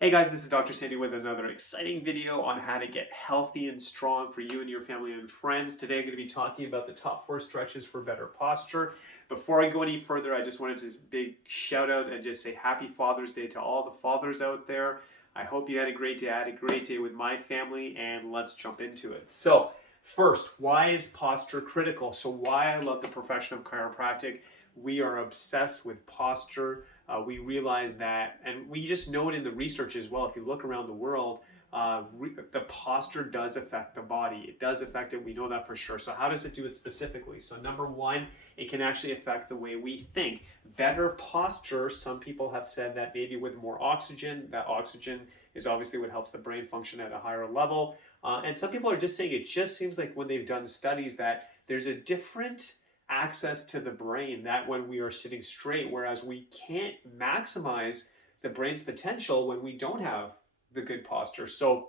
Hey guys, this is Dr. Sandy with another exciting video on how to get healthy and strong for you and your family and friends. Today I'm going to be talking about the top 4 stretches for better posture. Before I go any further, I just wanted to big shout out and just say happy Father's Day to all the fathers out there. I hope you had a great day. I had a great day with my family, and let's jump into it. So first, why is posture critical? So why I love the profession of chiropractic. We are obsessed with posture. We realize that, and we just know it in the research as well. If you look around the world, the posture does affect the body. It does affect it. We know that for sure. So how does it do it specifically? So number one, it can actually affect the way we think. Better posture, some people have said that maybe with more oxygen, that oxygen is obviously what helps the brain function at a higher level. And some people are just saying it just seems like when they've done studies that there's a different access to the brain that when we are sitting straight, whereas we can't maximize the brain's potential when we don't have the good posture. So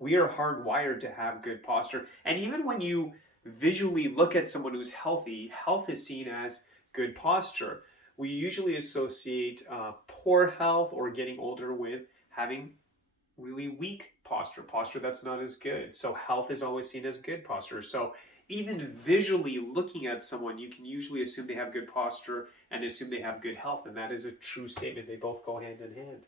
we are hardwired to have good posture. And even when you visually look at someone who's healthy, health is seen as good posture. We usually associate poor health or getting older with having really weak posture that's not as good. So health is always seen as good posture. So even visually looking at someone, you can usually assume they have good posture and assume they have good health, and that is a true statement. They both go hand in hand.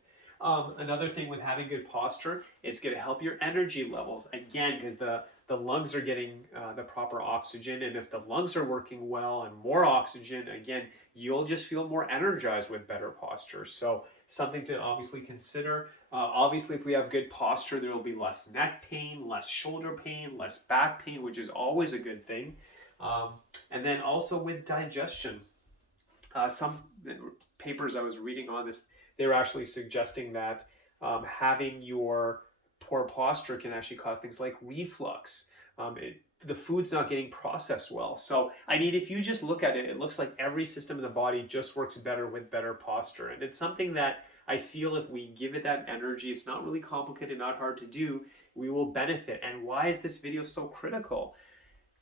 Another thing with having good posture, it's going to help your energy levels. Again, because the lungs are getting the proper oxygen, and if the lungs are working well and more oxygen, again, you'll just feel more energized with better posture. So something to obviously consider. Obviously, if we have good posture, there will be less neck pain, less shoulder pain, less back pain, which is always a good thing. And then also with digestion. Some papers I was reading on this, they were actually suggesting that having your poor posture can actually cause things like reflux. The food's not getting processed well. So, I mean, if you just look at it, it looks like every system in the body just works better with better posture. And it's something that I feel if we give it that energy, it's not really complicated, not hard to do, we will benefit. And why is this video so critical?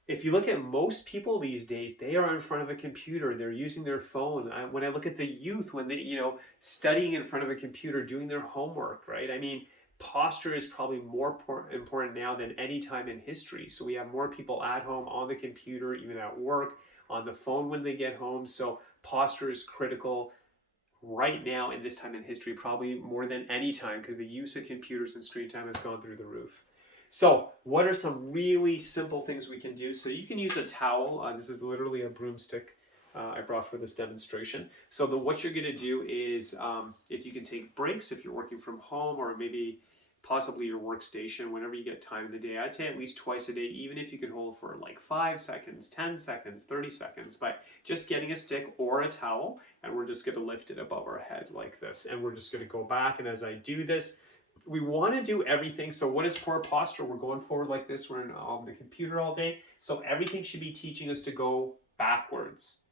If you look at most people these days, they are in front of a computer. They're using their phone. When I look at the youth, when they, studying in front of a computer, doing their homework, right? I mean, posture is probably more important now than any time in history. So we have more people at home, on the computer, even at work, on the phone when they get home. So posture is critical right now in this time in history, probably more than any time, because the use of computers and screen time has gone through the roof. So what are some really simple things we can do? So you can use a towel. This is literally a broomstick I brought for this demonstration. So what you're going to do is, if you can take breaks, if you're working from home or maybe possibly your workstation, whenever you get time in the day, I'd say at least twice a day, even if you could hold for like 5 seconds, 10 seconds, 30 seconds, by just getting a stick or a towel, and we're just going to lift it above our head like this. And we're just going to go back. And as I do this, we want to do everything. So what is poor posture? We're going forward like this. We're on the computer all day. So everything should be teaching us to go backwards.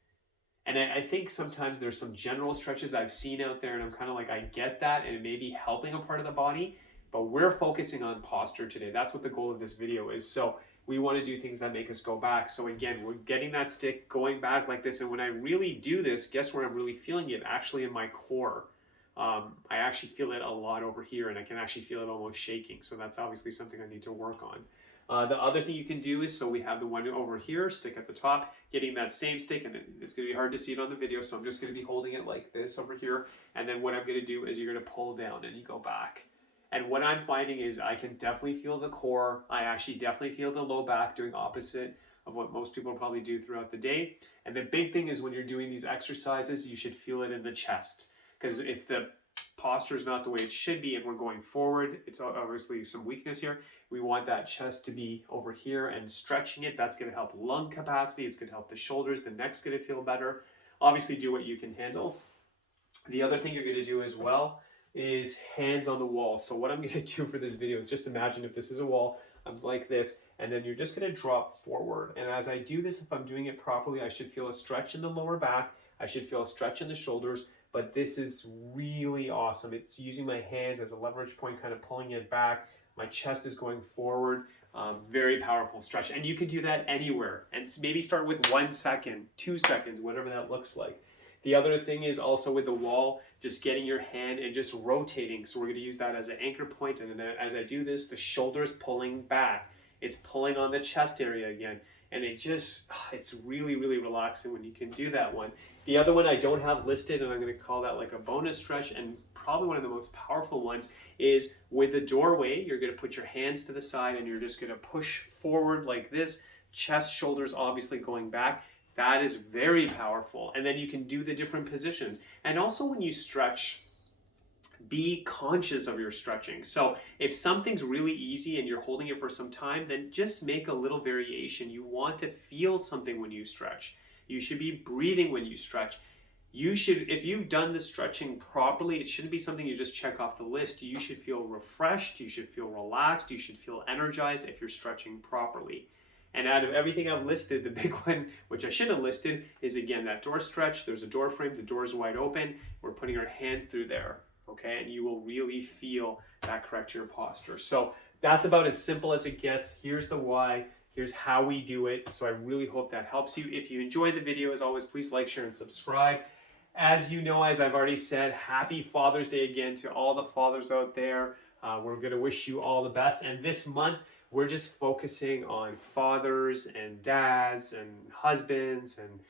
And I think sometimes there's some general stretches I've seen out there, and I'm kind of like, I get that, and it may be helping a part of the body, but we're focusing on posture today. That's what the goal of this video is. So we want to do things that make us go back. So again, we're getting that stick, going back like this. And when I really do this, guess where I'm really feeling it? Actually in my core. I actually feel it a lot over here, and I can actually feel it almost shaking. So that's obviously something I need to work on. The other thing you can do is, so we have the one over here, stick at the top, getting that same stick, and it's going to be hard to see it on the video, so I'm just going to be holding it like this over here. And then what I'm going to do is you're going to pull down and you go back. And what I'm finding is I can definitely feel the core. I actually definitely feel the low back, doing opposite of what most people probably do throughout the day. And the big thing is when you're doing these exercises, you should feel it in the chest. Because if the posture is not the way it should be and we're going forward, it's obviously some weakness here. We want that chest to be over here and stretching it. That's going to help lung capacity. It's going to help the shoulders. The neck's going to feel better. Obviously, do what you can handle. The other thing you're going to do as well is hands on the wall. So what I'm going to do for this video is just imagine if this is a wall, I'm like this, and then you're just going to drop forward. And as I do this, if I'm doing it properly, I should feel a stretch in the lower back. I should feel a stretch in the shoulders. But this is really awesome. It's using my hands as a leverage point, kind of pulling it back. My chest is going forward. Very powerful stretch. And you can do that anywhere. And maybe start with 1 second, 2 seconds, whatever that looks like. The other thing is also with the wall, just getting your hand and just rotating. So we're going to use that as an anchor point. And then as I do this, the shoulder's pulling back. It's pulling on the chest area again. And it's really, really relaxing when you can do that one. The other one I don't have listed, and I'm going to call that like a bonus stretch, and probably one of the most powerful ones, is with the doorway. You're going to put your hands to the side and you're just going to push forward like this. Chest, shoulders obviously going back. That is very powerful. And then you can do the different positions. And also when you stretch, be conscious of your stretching. So if something's really easy and you're holding it for some time, then just make a little variation. You want to feel something when you stretch. You should be breathing when you stretch. You should, if you've done the stretching properly, it shouldn't be something you just check off the list. You should feel refreshed. You should feel relaxed. You should feel energized if you're stretching properly. And out of everything I've listed, the big one, which I should have listed, is again that door stretch. There's a door frame, the door's wide open. We're putting our hands through there, okay? And you will really feel that correct your posture. So that's about as simple as it gets. Here's the why. Here's how we do it. So I really hope that helps you. If you enjoyed the video, as always, please like, share, and subscribe. As you know, as I've already said, happy Father's Day again to all the fathers out there. We're going to wish you all the best. And this month, we're just focusing on fathers and dads and husbands and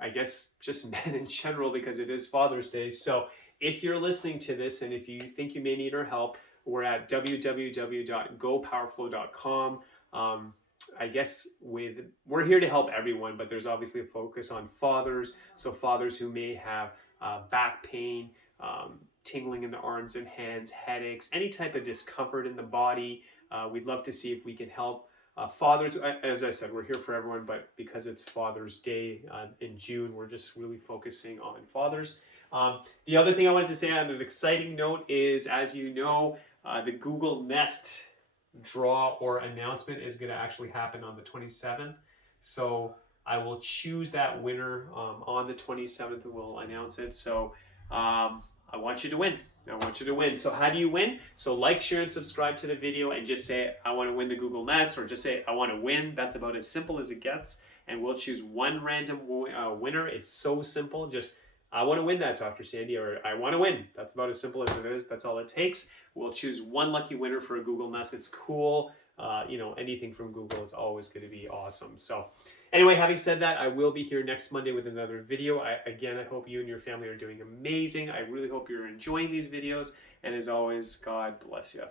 I guess just men in general because it is Father's Day. So if you're listening to this and if you think you may need our help, we're at www.gopowerflow.com. I guess we're here to help everyone, but there's obviously a focus on fathers. So fathers who may have back pain, tingling in the arms and hands, headaches, any type of discomfort in the body. We'd love to see if we can help fathers. As I said, we're here for everyone, but because it's Father's Day in June, we're just really focusing on fathers. The other thing I wanted to say on an exciting note is, as you know, the Google Nest draw or announcement is going to actually happen on the 27th. So I will choose that winner on the 27th and we'll announce it. So I want you to win. I want you to win. So how do you win? So like, share, and subscribe to the video and just say, I want to win the Google Nest, or just say, I want to win. That's about as simple as it gets. And we'll choose one random winner. It's so simple. Just, I want to win that, Dr. Sandy, or I want to win. That's about as simple as it is. That's all it takes. We'll choose one lucky winner for a Google Nest. It's cool. Anything from Google is always going to be awesome. So anyway, having said that, I will be here next Monday with another video. I hope you and your family are doing amazing. I really hope you're enjoying these videos. And as always, God bless you.